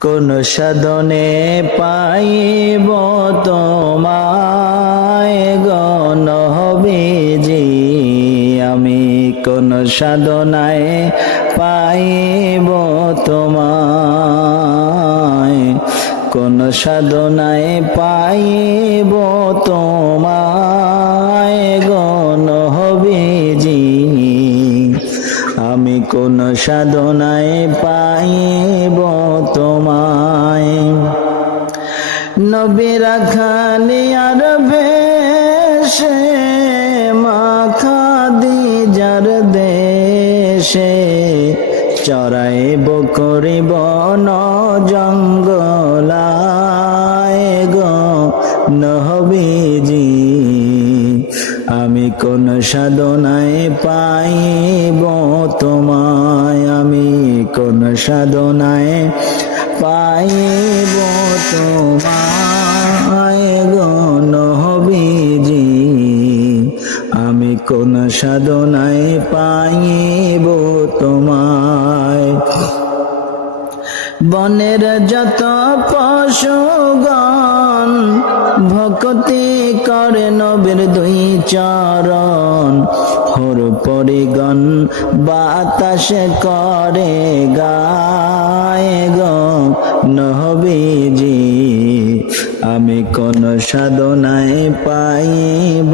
কোন সাধনে পাইব তোমায় গণ হবিজি আমি কোন সাধনায় পাইব তোমায়? কোন সাধনায় পাইব তোমায় কোন সাধনায় পাইব তোমায়? নবীরা খালি আর ভেসে মাখা দি যার দেশে চড়াইব করিব ন জঙ্গলায় গো নহবিজি সাধনায় পাইব তোমায়, আমি কোন সাধনায় পাইব তোমায় গণ হবিজি আমি কোন সাধনায় পাইব তোমায়। বনের যত পশুগণ ভক্তি করে নবীর দুই চরণ। হর পরিগণ বাতাস করে গায়ে গো নহবিজি আমি কোন সাধনায় পাইব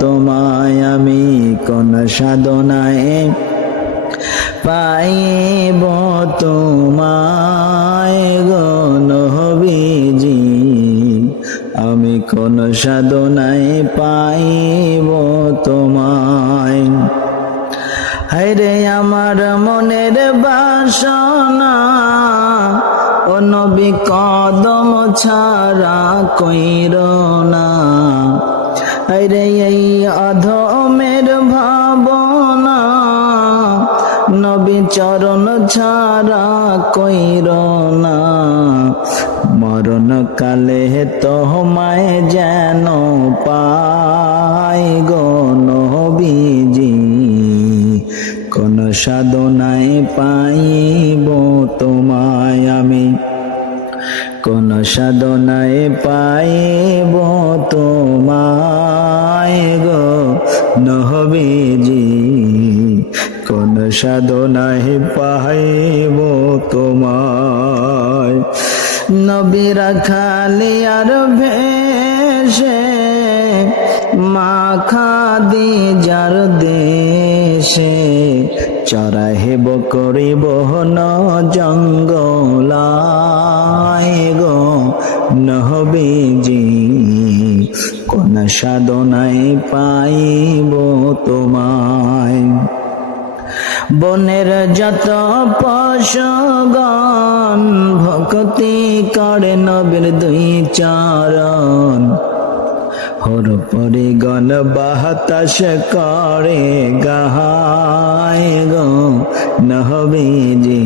তোমায়, আমি কোন সাধনায় পাইব তোমায়। আমি কোন সাধনায় পাইব তোমায়। হাইরে আমার মনের বাসনা, ও নবী কদম ছাড়া কইর না। হাইরে এই অধমের ভাবনা, নবী চরণ ছাড়া কইর না। কালে তোমায় যেন পাই গো নবীজি। কোন সাধনায় পাইব তোমায় আমি। কোন সাধনায় পাইব তোমায় গো নহবিজি কোন সাধনায় পাইব তোমায়। নবীরা খালি আর ভেসে মাখা দি যার দেশে। চড়াহেব করিব ন জঙ্গলায় গো নহবিজি কোন সাধনায় পাইব তোমায়। বনের যত পশগণ ভক্তি করে নবীর দুই চরণ। হর পরে গণ বাহাতাস করে গাহায় গো নহবে যে